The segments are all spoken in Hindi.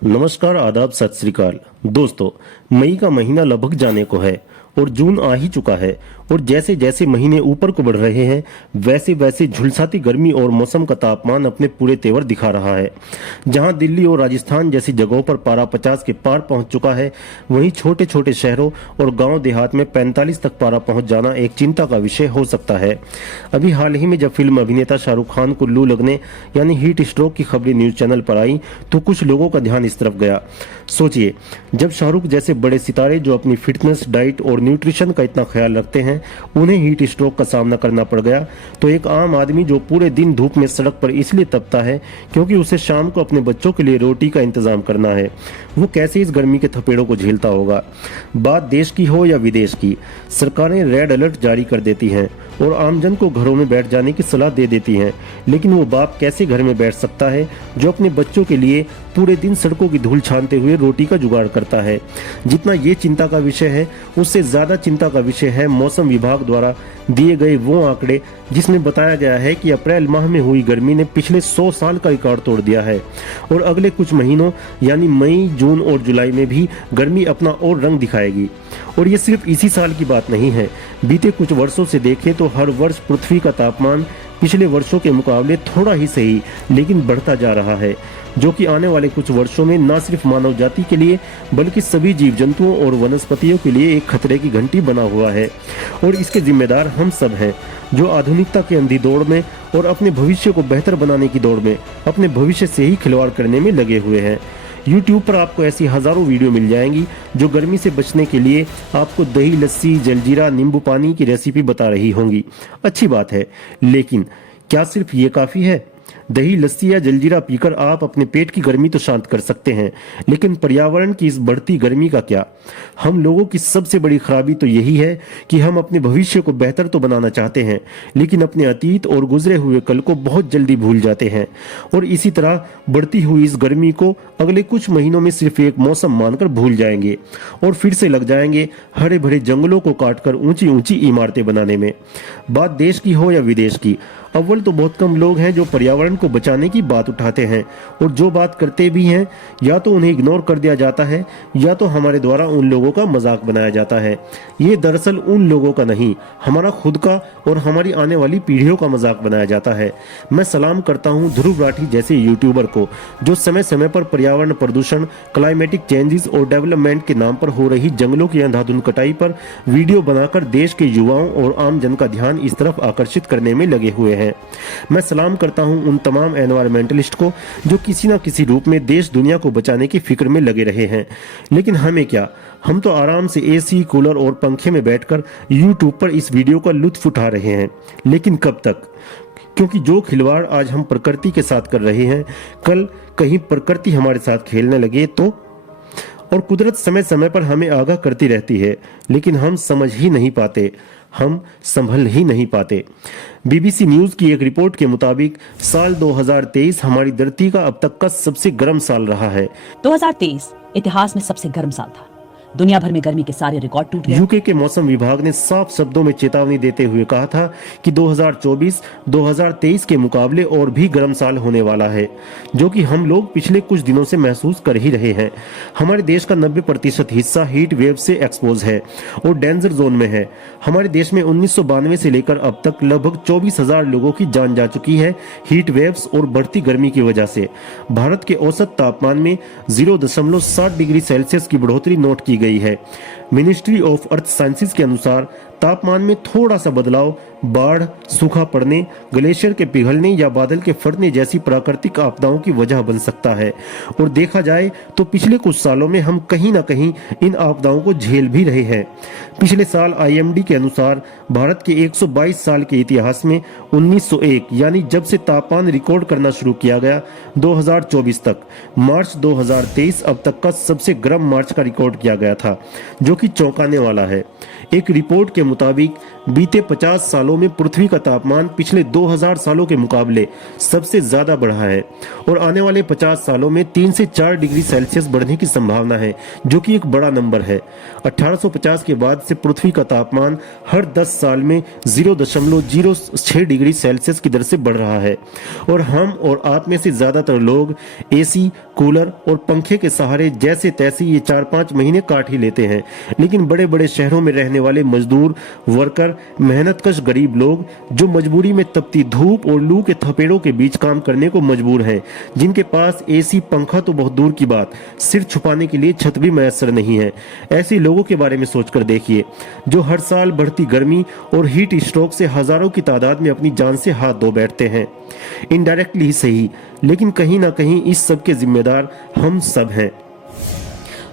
नमस्कार, आदाब, सत श्री अकाल। दोस्तों, मई का महीना लगभग जाने को है और जून आ ही चुका है और जैसे जैसे महीने ऊपर को बढ़ रहे हैं वैसे वैसे झुलसाती गर्मी और मौसम का तापमान अपने पूरे तेवर दिखा रहा है। जहां दिल्ली और राजस्थान जैसी जगहों पर पारा 50 के पार पहुंच चुका है, वहीं छोटे छोटे शहरों और गांव देहात में 45 तक पारा पहुंच जाना एक चिंता का विषय हो सकता है। अभी हाल ही में जब फिल्म अभिनेता शाहरुख खान को लू लगने यानी हीट स्ट्रोक की खबरें न्यूज चैनल पर आई तो कुछ लोगों का ध्यान इस तरफ गया। सोचिए, जब शाहरुख जैसे बड़े सितारे जो अपनी फिटनेस, डाइट और न्यूट्रिशन का इतना ख्याल रखते हैं, उन्हें हीट स्ट्रोक का सामना करना पड़ गया, तो एक आम आदमी जो पूरे दिन धूप में सड़क पर इसलिए तपता है क्योंकि उसे शाम को अपने बच्चों के लिए रोटी का इंतजाम करना है, वो कैसे इस गर्मी के थपेड़ों को झेलता होगा। बात देश की हो या विदेश की, सरकारें रेड अलर्ट जारी कर देती हैं और आमजन को घरों में बैठ जाने की सलाह दे देती हैं, लेकिन वो बाप कैसे घर में बैठ सकता है जो अपने बच्चों के लिए पूरे दिन सड़कों की धूल छानते हुए रोटी का जुगाड़ करता है। जितना ये चिंता का विषय है, उससे ज्यादा चिंता का विषय है मौसम विभाग द्वारा दिए गए वो आंकड़े जिसमें बताया गया है कि अप्रैल माह में हुई गर्मी ने पिछले 100 साल का रिकॉर्ड तोड़ दिया है और अगले कुछ महीनों यानी मई, जून और जुलाई में भी गर्मी अपना और रंग दिखाएगी। और ये सिर्फ इसी साल की बात नहीं है, बीते कुछ वर्षों से देखें तो हर वर्ष पृथ्वी का तापमान पिछले वर्षों के मुकाबले थोड़ा ही सही लेकिन बढ़ता जा रहा है, जो कि आने वाले कुछ वर्षों में न सिर्फ मानव जाति के लिए बल्कि सभी जीव जंतुओं और वनस्पतियों के लिए एक खतरे की घंटी बना हुआ है। और इसके जिम्मेदार हम सब हैं जो आधुनिकता की अंधी दौड़ में और अपने भविष्य को बेहतर बनाने की दौड़ में अपने भविष्य से ही खिलवाड़ करने में लगे हुए हैं। YouTube पर आपको ऐसी हजारों वीडियो मिल जाएंगी जो गर्मी से बचने के लिए आपको दही, लस्सी, जलजीरा, नींबू पानी की रेसिपी बता रही होंगी। अच्छी बात है, लेकिन क्या सिर्फ ये काफी है? दही, लस्सी या जलजीरा पीकर आप अपने पेट की गर्मी तो शांत कर सकते हैं, लेकिन पर्यावरण की इस बढ़ती गर्मी का क्या? हम लोगों की सबसे बड़ी खराबी तो यही है कि हम अपने भविष्य को बेहतर तो बनाना चाहते हैं, लेकिन अपने अतीत और गुजरे हुए कल को बहुत जल्दी भूल जाते हैं और इसी तरह बढ़ती हुई इस गर्मी को अगले कुछ महीनों में सिर्फ एक मौसम मानकर भूल जाएंगे और फिर से लग जाएंगे हरे भरे जंगलों को काटकर ऊंची ऊंची इमारतें बनाने में। बात देश की हो या विदेश की, अव्वल तो बहुत कम लोग हैं जो पर्यावरण को बचाने की बात उठाते हैं और जो बात करते भी हैं या तो उन्हें इग्नोर कर दिया जाता है या तो हमारे द्वारा उन लोगों का मजाक बनाया जाता है। ये दरअसल उन लोगों का नहीं, हमारा खुद का और हमारी आने वाली पीढ़ियों का मजाक बनाया जाता है। मैं सलाम करता हूँ ध्रुव राठी जैसे यूट्यूबर को जो समय समय पर पर्यावरण प्रदूषण, क्लाइमेटिक चेंजेस और डेवलपमेंट के नाम पर हो रही जंगलों की अंधाधुंध कटाई पर वीडियो बनाकर देश के युवाओं और आम जन का ध्यान इस तरफ आकर्षित करने में लगे हुए हैं। मैं सलाम करता हूं उन तमाम एनवायरमेंटलिस्ट को जो किसी न किसी रूप में देश दुनिया को बचाने की फिक्र में लगे रहे हैं, लेकिन हमें क्या, हम तो आराम से एसी, कूलर और पंखे में बैठकर यूट्यूब पर इस वीडियो का लुत्फ उठा रहे हैं। लेकिन कब तक? क्योंकि जो खिलवाड़ आज हम प्रकृति के साथ कर रहे हैं, कल कहीं प्रकृति हमारे साथ खेलने लगे तो। और कुदरत समय समय पर हमें आगाह करती रहती है, लेकिन हम समझ ही नहीं पाते, हम संभल ही नहीं पाते। बीबीसी न्यूज की एक रिपोर्ट के मुताबिक साल 2023 हमारी धरती का अब तक का सबसे गर्म साल रहा है। 2023 इतिहास में सबसे गर्म साल था। दुनिया भर में गर्मी के सारे रिकॉर्ड टूट गए। यूके के मौसम विभाग ने साफ शब्दों में चेतावनी देते हुए कहा था कि 2024 2023 के मुकाबले और भी गर्म साल होने वाला है, जो कि हम लोग पिछले कुछ दिनों से महसूस कर ही रहे हैं। हमारे देश का 90% हिस्सा हीट वेव से एक्सपोज है और डेंजर जोन में है। हमारे देश में 1992 से लेकर अब तक लगभग 24,000 लोगों की जान जा चुकी है हीट वेव्स और बढ़ती गर्मी की वजह से। भारत के औसत तापमान में 0.7 डिग्री सेल्सियस की बढ़ोतरी नोट की गई है। मिनिस्ट्री ऑफ अर्थ साइंसेज के अनुसार तापमान में थोड़ा सा बदलाव बाढ़, सूखा पड़ने, ग्लेशियर के पिघलने या बादल के फटने जैसी प्राकृतिक आपदाओं की वजह बन सकता है। और देखा जाए तो पिछले कुछ सालों में हम कहीं ना कहीं इन आपदाओं को झेल भी रहे हैं। पिछले साल आईएमडी के अनुसार भारत के 122 साल के इतिहास में 1901 यानी जब से तापमान रिकॉर्ड करना शुरू किया गया 2024 तक, मार्च 2023 अब तक का सबसे गर्म मार्च का रिकॉर्ड किया गया था, जो कि चौंकाने वाला है। एक रिपोर्ट के मुताबिक बीते 50 सालों में पृथ्वी का तापमान पिछले 2000 सालों के मुकाबले सबसे ज्यादा बढ़ा है और आने वाले 50 सालों में 3 से 4 डिग्री सेल्सियस बढ़ने की संभावना है, जो कि एक बड़ा नंबर है। 1850 के बाद से पृथ्वी का तापमान हर 10 साल में 0.06 डिग्री सेल्सियस की दर से बढ़ रहा है और हम और आप में से ज्यादातर लोग एसी, कूलर और पंखे के सहारे जैसे तैसे ये 4-5 महीने काट ही लेते हैं। लेकिन बड़े बड़े शहरों में रहने वाले मजदूर, वर्कर, मेहनतकश गरीब लोग जो मजबूरी में तपती धूप और लू के थपेड़ों के बीच काम करने को मजबूर हैं, जिनके पास एसी, पंखा तो बहुत दूर की बात, सिर छुपाने के लिए छत भी मैसर नहीं है, ऐसे लोगों के बारे में सोचकर देखिए जो हर साल बढ़ती गर्मी और हीट स्ट्रोक से हजारों की तादाद में अपनी जान से हाथ धो बैठते हैं। इनडायरेक्टली ही सही, लेकिन कहीं ना कहीं इस सब के जिम्मेदार हम सब हैं।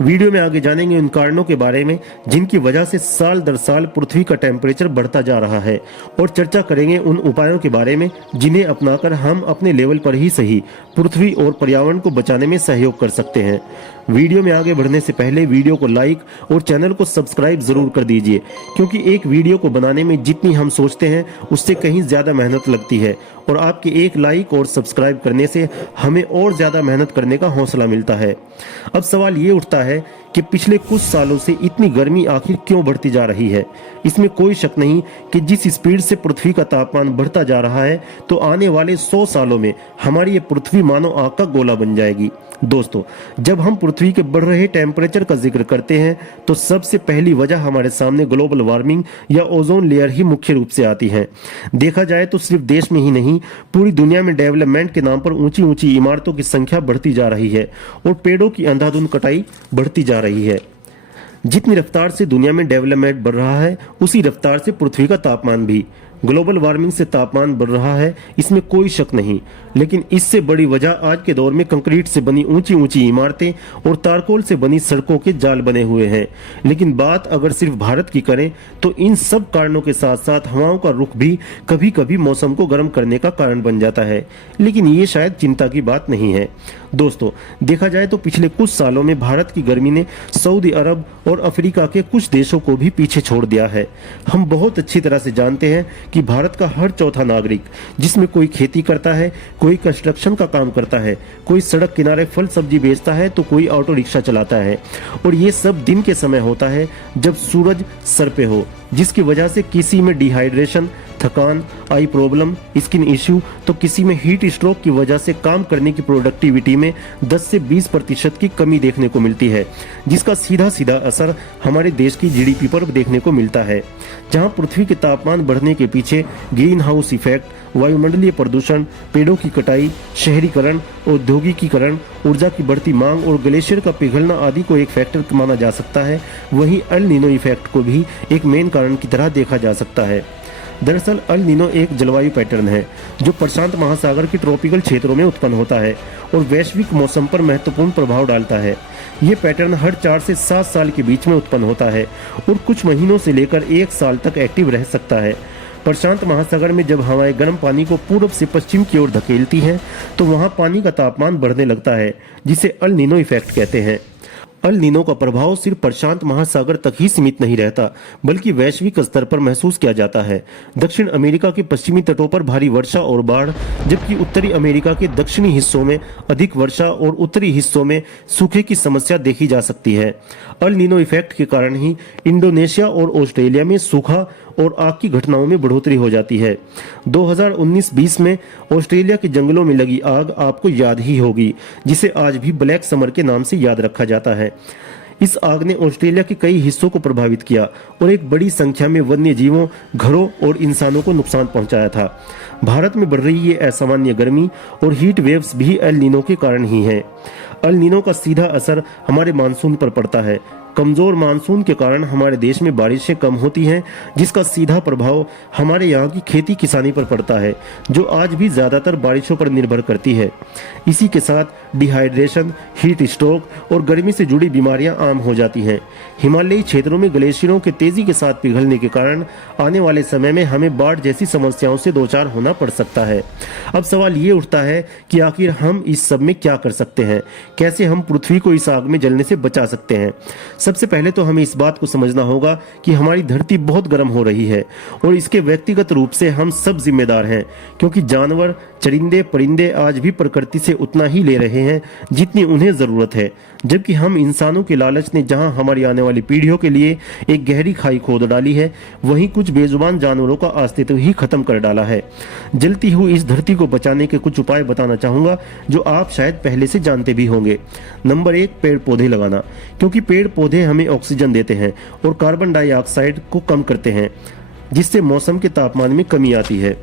वीडियो में आगे जानेंगे उन कारणों के बारे में जिनकी वजह से साल दर साल पृथ्वी का टेम्परेचर बढ़ता जा रहा है और चर्चा करेंगे उन उपायों के बारे में जिन्हें अपनाकर हम अपने लेवल पर ही सही पृथ्वी और पर्यावरण को बचाने में सहयोग कर सकते हैं। वीडियो में आगे बढ़ने से पहले वीडियो को लाइक और चैनल को सब्सक्राइब जरूर कर दीजिए, क्योंकि एक वीडियो को बनाने में जितनी हम सोचते हैं उससे कहीं ज्यादा मेहनत लगती है और आपके एक लाइक और सब्सक्राइब करने से हमें और ज्यादा मेहनत करने का हौसला मिलता है। अब सवाल ये उठता है कि पिछले कुछ सालों से इतनी गर्मी आखिर क्यों बढ़ती जा रही है। इसमें कोई शक नहीं कि जिस स्पीड से पृथ्वी का तापमान बढ़ता जा रहा है तो आने वाले 100 सालों में हमारी ये पृथ्वी मानो आग का गोला बन जाएगी। दोस्तों, जब हम पृथ्वी के बढ़ रहे टेम्परेचर का जिक्र करते हैं तो सबसे पहली वजह हमारे सामने ग्लोबल वार्मिंग या ओजोन लेयर ही मुख्य रूप से आती है। देखा जाए तो सिर्फ देश में ही नहीं, पूरी दुनिया में डेवलपमेंट के नाम पर ऊंची ऊंची इमारतों की संख्या बढ़ती जा रही है और पेड़ों की अंधाधुंध कटाई बढ़ती जा रही है। जितनी रफ्तार से दुनिया में डेवलपमेंट बढ़ रहा है उसी रफ्तार से पृथ्वी का तापमान भी। ग्लोबल वार्मिंग से तापमान बढ़ रहा है, इसमें कोई शक नहीं, लेकिन इससे बड़ी वजह आज के दौर में कंक्रीट से बनी ऊंची ऊंची इमारतें और तारकोल से बनी सड़कों के जाल बने हुए हैं। लेकिन बात अगर सिर्फ भारत की करें तो इन सब कारणों के साथ साथ हवाओं का रुख भी कभी कभी मौसम को गर्म करने का कारण बन जाता है, लेकिन ये शायद चिंता की बात नहीं है। दोस्तों, देखा जाए तो पिछले कुछ सालों में भारत की गर्मी ने सऊदी अरब और अफ्रीका के कुछ देशों को भी पीछे छोड़ दिया है। हम बहुत अच्छी तरह से जानते हैं कि भारत का हर चौथा नागरिक, जिसमें कोई खेती करता है, कोई कंस्ट्रक्शन का काम करता है, कोई सड़क किनारे फल सब्जी बेचता है तो कोई ऑटो रिक्शा चलाता है, और ये सब दिन के समय होता है जब सूरज सर पे हो, जिसकी वजह से किसी में डिहाइड्रेशन, थकान, आई प्रॉब्लम, स्किन इश्यू तो किसी में हीट स्ट्रोक की वजह से काम करने की प्रोडक्टिविटी में 10 से 20% की कमी देखने को मिलती है, जिसका सीधा सीधा असर हमारे देश की जीडीपी पर देखने को मिलता है। जहां पृथ्वी के तापमान बढ़ने के पीछे ग्रीन हाउस इफेक्ट, वायुमंडलीय प्रदूषण, पेड़ों की कटाई, शहरीकरण, औद्योगिकीकरण, ऊर्जा की बढ़ती मांग और ग्लेशियर का पिघलना आदि को एक फैक्टर माना जा सकता है, वहीं अल नीनो इफेक्ट को भी एक मेन कारण की तरह देखा जा सकता है। दरअसल अल नीनो एक जलवायु पैटर्न है जो प्रशांत महासागर के ट्रॉपिकल क्षेत्रों में उत्पन्न होता है और वैश्विक मौसम पर महत्वपूर्ण प्रभाव डालता है। ये पैटर्न हर 4 से 7 साल के बीच में उत्पन्न होता है और कुछ महीनों से लेकर 1 साल तक एक्टिव रह सकता है। प्रशांत महासागर में जब हवाएं गर्म पानी को पूर्व से पश्चिम की ओर धकेलती हैं तो वहां पानी का तापमान बढ़ने लगता है, जिसे अल नीनो इफेक्ट कहते हैं। अल नीनो का प्रभाव सिर्फ प्रशांत महासागर तक ही सीमित नहीं रहता, बल्कि वैश्विक स्तर पर महसूस किया जाता है। दक्षिण अमेरिका के पश्चिमी तटों पर भारी वर्षा और बाढ़, जबकि उत्तरी अमेरिका के दक्षिणी हिस्सों में अधिक वर्षा और उत्तरी हिस्सों में सूखे की समस्या देखी जा सकती है। अल नीनो इफेक्ट के कारण ही इंडोनेशिया और ऑस्ट्रेलिया में सूखा और आग की घटनाओं में बढ़ोतरी हो जाती है। 2019-20 में ऑस्ट्रेलिया के जंगलों में लगी आग आपको याद ही होगी, जिसे आज भी ब्लैक समर के नाम से याद रखा जाता है। इस आग ने ऑस्ट्रेलिया के कई हिस्सों को प्रभावित किया और एक बड़ी संख्या में वन्य जीवों, घरों और इंसानों को नुकसान पहुंचाया था। भारत में बढ़ रही ये असामान्य गर्मी और हीट वेव्स भी अल नीनो के कारण ही है। अल नीनो का सीधा असर हमारे मानसून पर पड़ता है। कमजोर मानसून के कारण हमारे देश में बारिशें कम होती हैं, जिसका सीधा प्रभाव हमारे यहाँ की खेती किसानी पर पड़ता है, जो आज भी ज्यादातर बारिशों पर निर्भर करती है। इसी के साथ डिहाइड्रेशन, हीट स्ट्रोक और गर्मी से जुड़ी बीमारियां आम हो जाती हैं। हिमालयी क्षेत्रों में ग्लेशियरों के तेजी के साथ पिघलने के कारण आने वाले समय में हमें बाढ़ जैसी समस्याओं से दो चार होना पड़ सकता है। अब सवाल ये उठता है कि आखिर हम इस सब में क्या कर सकते हैं, कैसे हम पृथ्वी को इस आग में जलने से बचा सकते हैं। सबसे पहले तो हमें इस बात को समझना होगा कि हमारी धरती बहुत गर्म हो रही है और इसके व्यक्तिगत रूप से हम सब जिम्मेदार हैं, क्योंकि जानवर, चरिंदे परिंदे आज भी प्रकृति से उतना ही ले रहे हैं जितनी उन्हें जरूरत है, जबकि हम इंसानों के लालच ने जहां हमारी आने वाली पीढ़ियों के लिए एक गहरी खाई खोद डाली है, वहीं कुछ बेजुबान जानवरों का अस्तित्व ही खत्म कर डाला है। जलती हुई इस धरती को बचाने के कुछ उपाय बताना चाहूंगा जो आप शायद पहले से जानते भी होंगे। नंबर 1, पेड़ पौधे लगाना, क्योंकि पेड़ पौधे हमें ऑक्सीजन देते हैं और कार्बन डाइऑक्साइड को कम करते हैं, जिससे मौसम के तापमान में कमी आती है।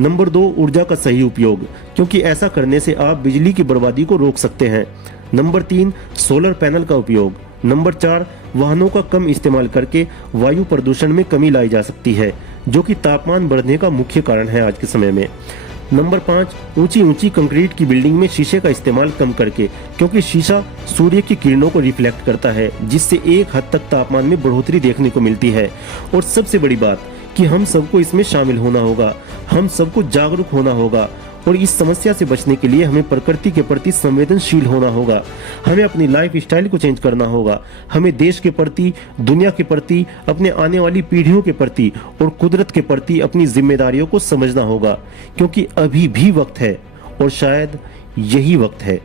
नंबर 2, ऊर्जा का सही उपयोग, क्योंकि ऐसा करने से आप बिजली की बर्बादी को रोक सकते हैं। नंबर 3, सोलर पैनल का उपयोग। नंबर 4, वाहनों का कम इस्तेमाल करके वायु प्रदूषण में कमी लाई जा सकती है, जो कि तापमान बढ़ने का मुख्य कारण है आज के समय में। नंबर 5, ऊंची ऊंची कंक्रीट की बिल्डिंग में शीशे का इस्तेमाल कम करके, क्योंकि शीशा सूर्य की किरणों को रिफ्लेक्ट करता है, जिससे एक हद तक तापमान में बढ़ोतरी देखने को मिलती है। और सबसे बड़ी बात कि हम सबको इसमें शामिल होना होगा, हम सबको जागरूक होना होगा और इस समस्या से बचने के लिए हमें प्रकृति के प्रति संवेदनशील होना होगा। हमें अपनी लाइफ स्टाइल को चेंज करना होगा। हमें देश के प्रति, दुनिया के प्रति, अपने आने वाली पीढ़ियों के प्रति और कुदरत के प्रति अपनी जिम्मेदारियों को समझना होगा, क्योंकि अभी भी वक्त है और शायद यही वक्त है।